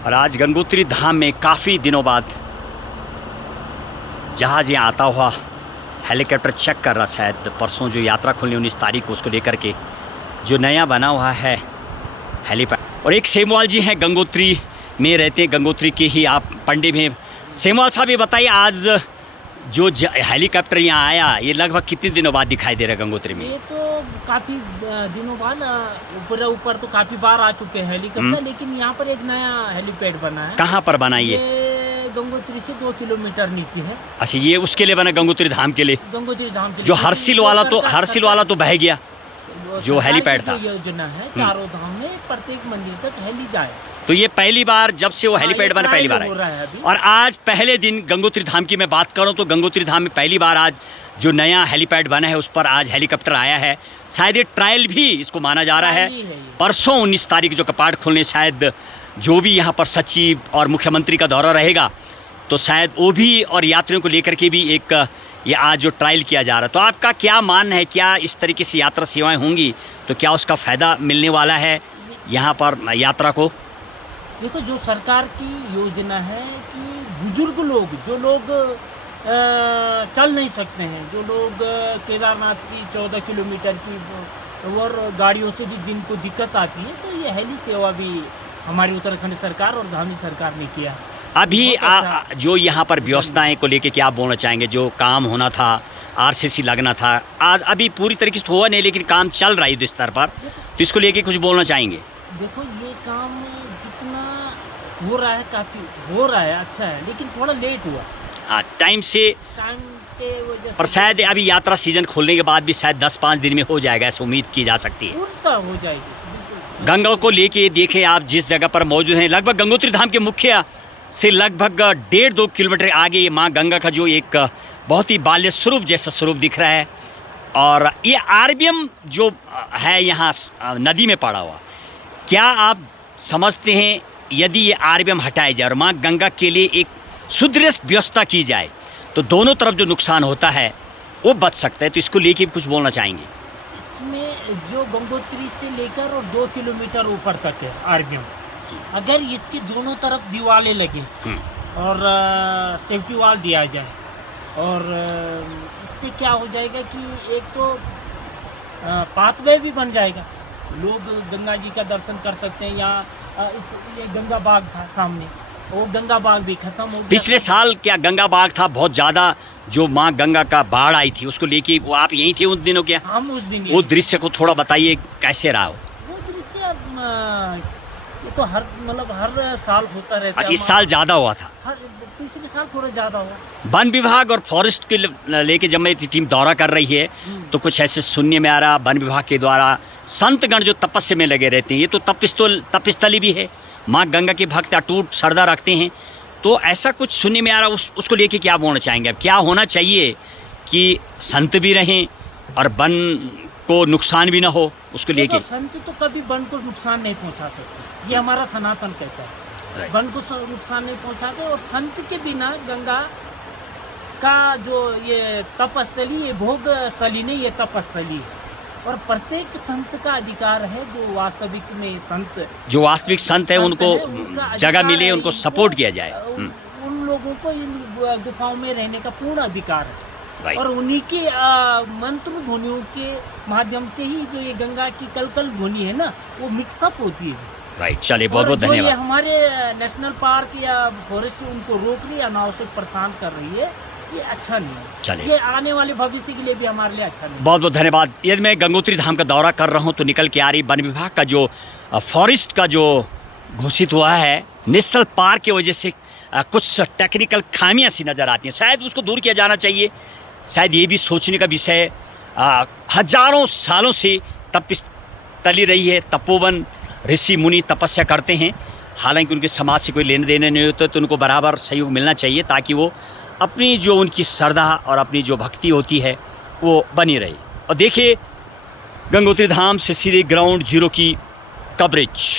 और आज गंगोत्री धाम में काफ़ी दिनों बाद जहाज़ यहाँ आता हुआ हेलीकॉप्टर चेक कर रहा, शायद परसों जो यात्रा खुलनी 19 तारीख को, उसको लेकर के जो नया बना हुआ है हेलीपैड। और एक सेमवाल जी हैं, गंगोत्री में रहते हैं, गंगोत्री के ही आप पंडित हैं। सेमवाल साहब ये बताइए, आज जो हेलीकॉप्टर यहाँ आया ये लगभग कितने दिनों बाद दिखाई दे रहा है गंगोत्री में? ये तो काफ़ी दिनों बाद ऊपर तो काफ़ी बार आ चुके हैं हेलीकॉप्टर, लेकिन यहाँ पर एक नया हेलीपैड बना है। कहाँ पर बना ये? गंगोत्री से 2 किलोमीटर नीचे है। अच्छा, ये उसके लिए बना, गंगोत्री धाम के लिए? गंगोत्री धाम के लिए। जो हर्षिल वाला तो बह गया, जो हेलीपैड था। योजना है चारों धाम में प्रत्येक मंदिर तक हेली जाए। तो ये पहली बार जब से वो हेलीपैड बने पहली बार है। और आज पहले दिन गंगोत्री धाम की मैं बात करूं तो गंगोत्री धाम में पहली बार आज जो नया हेलीपैड बना है उस पर आज हेलीकॉप्टर आया है। शायद ये ट्रायल भी इसको माना जा रहा है। परसों 19 तारीख जो कपाट खुलने, शायद जो भी यहाँ पर सचिव और मुख्यमंत्री का दौरा रहेगा तो शायद वो भी और यात्रियों को लेकर के भी एक ये आज जो ट्रायल किया जा रहा है। तो आपका क्या मानना है, क्या इस तरीके से यात्रा सेवाएं होंगी तो क्या उसका फ़ायदा मिलने वाला है यहाँ पर यात्रा को? देखो, जो सरकार की योजना है कि बुजुर्ग लोग, जो लोग चल नहीं सकते हैं, जो लोग केदारनाथ की 14 किलोमीटर की और गाड़ियों से भी जिनको दिक्कत आती है, तो ये हेली सेवा भी हमारी उत्तराखंड सरकार और धामी सरकार ने किया। अभी जो यहाँ पर व्यवस्थाएं को लेके क्या बोलना चाहेंगे? जो काम होना था, आरसीसी लगना था, आज अभी पूरी तरीके से हुआ नहीं, लेकिन काम चल रहा है युद्ध स्तर पर, तो इसको लेके कुछ बोलना चाहेंगे? देखो, ये काम जितना हो रहा है काफ़ी हो रहा है, अच्छा है, लेकिन थोड़ा लेट हुआ। हाँ, टाइम के वजह से। पर शायद अभी यात्रा सीजन खोलने के बाद भी शायद 10-5 दिन में हो जाएगा, ऐसी उम्मीद की जा सकती है। हो जाएगी। गंगा को लेके देखें आप जिस जगह पर मौजूद हैं, लगभग गंगोत्री धाम के मुख्य से लगभग 1.5-2 किलोमीटर आगे ये माँ गंगा का जो एक बहुत ही बाल्य स्वरूप जैसा स्वरूप दिख रहा है। और ये आरबीएम जो है यहाँ नदी में पड़ा हुआ, क्या आप समझते हैं यदि ये आरबीएम हटाया जाए और माँ गंगा के लिए एक सुदृढ़ व्यवस्था की जाए तो दोनों तरफ जो नुकसान होता है वो बच सकता है? तो इसको लेके कुछ बोलना चाहेंगे? इसमें जो गंगोत्री से लेकर और 2 किलोमीटर ऊपर तक है आरबीएम, अगर इसकी दोनों तरफ दीवारें लगे और सेफ्टी वाल दिया जाए, और इससे क्या हो जाएगा कि एक तो पाथवे भी बन जाएगा, लोग गंगा जी का दर्शन कर सकते हैं। यहाँ ये गंगा बाग था सामने, वो गंगा बाग भी खत्म हो गया। पिछले साल क्या गंगा बाग था? बहुत ज़्यादा जो माँ गंगा का बाढ़ आई थी उसको लेके वो आप यहीं थे उस दिनों? क्या हम उस दिन वो दृश्य को थोड़ा बताइए, कैसे रहा वो दृश्य? ये तो हर साल होता रहता है। अच्छा, इस साल ज़्यादा हुआ था? पिछले साल थोड़ा ज़्यादा हुआ। वन विभाग और फॉरेस्ट के लेके जब मेरी टीम दौरा कर रही है तो कुछ ऐसे सुनने में आ रहा, वन विभाग के द्वारा संतगण जो तपस्या में लगे रहते हैं, ये तो तपस्थली भी है, माँ गंगा के भक्त अटूट श्रद्धा रखते हैं, तो ऐसा कुछ सुनने में आ रहा, उसको लेके क्या बोलना चाहेंगे? अब क्या होना चाहिए कि संत भी रहें और वन को नुकसान भी ना हो, उसको लेके? संत तो कभी वन को नुकसान नहीं पहुंचा सकते, ये हमारा सनातन कहता है। वन को नुकसान नहीं पहुंचाते, और संत के बिना गंगा का जो ये तपस्थली, ये भोग स्थली नहीं, ये तपस्थली है। और प्रत्येक संत का अधिकार है, जो वास्तविक में जो वास्तविक संत है उनको जगह मिले, उनको सपोर्ट किया जाए। उन लोगों को इन गुफाओं में रहने का पूर्ण अधिकार है, और उन्हीं के मंत्र ध्वनियों के माध्यम से ही जो ये गंगा की कलकल ध्वनि है ना, वो मिक्सअप होती है। राइट, चलिए बहुत बहुत धन्यवाद। ये हमारे नेशनल पार्क या फॉरेस्ट उनको रोक रही है, अनावश्यक परेशान कर रही है, ये अच्छा नहीं है। चलिए, ये आने वाले भविष्य के लिए भी हमारे लिए अच्छा नहीं। बहुत बहुत धन्यवाद। यदि मैं गंगोत्री धाम का दौरा कर रहा हूँ तो निकल के आ रही वन विभाग का जो फॉरेस्ट का जो घोषित हुआ है नेशनल पार्क की वजह से कुछ टेक्निकल खामियां सी नज़र आती हैं, शायद उसको दूर किया जाना चाहिए। शायद ये भी सोचने का विषय, हजारों सालों से तली रही है, तपोवन ऋषि मुनि तपस्या करते हैं, हालांकि उनके समाज से कोई लेने देने नहीं होता, तो उनको बराबर सहयोग मिलना चाहिए ताकि वो अपनी जो उनकी श्रद्धा और अपनी जो भक्ति होती है वो बनी रहे। और देखिए गंगोत्री धाम से सीधे ग्राउंड जीरो की कवरेज।